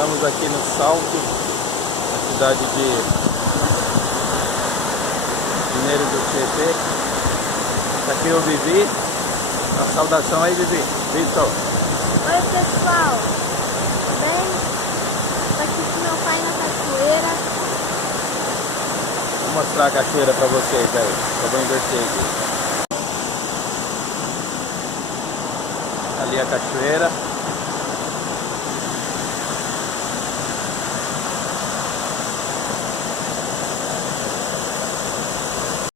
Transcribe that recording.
Estamos aqui no Salto, na cidade de Mineiro do Tietê. Está aqui o Vivi. Uma saudação aí, Vivi. Vitor. Oi, pessoal. Tudo bem? Estou aqui com meu pai na cachoeira. Vou mostrar a cachoeira para vocês aí. Eu vou inverter aqui. Ali a cachoeira.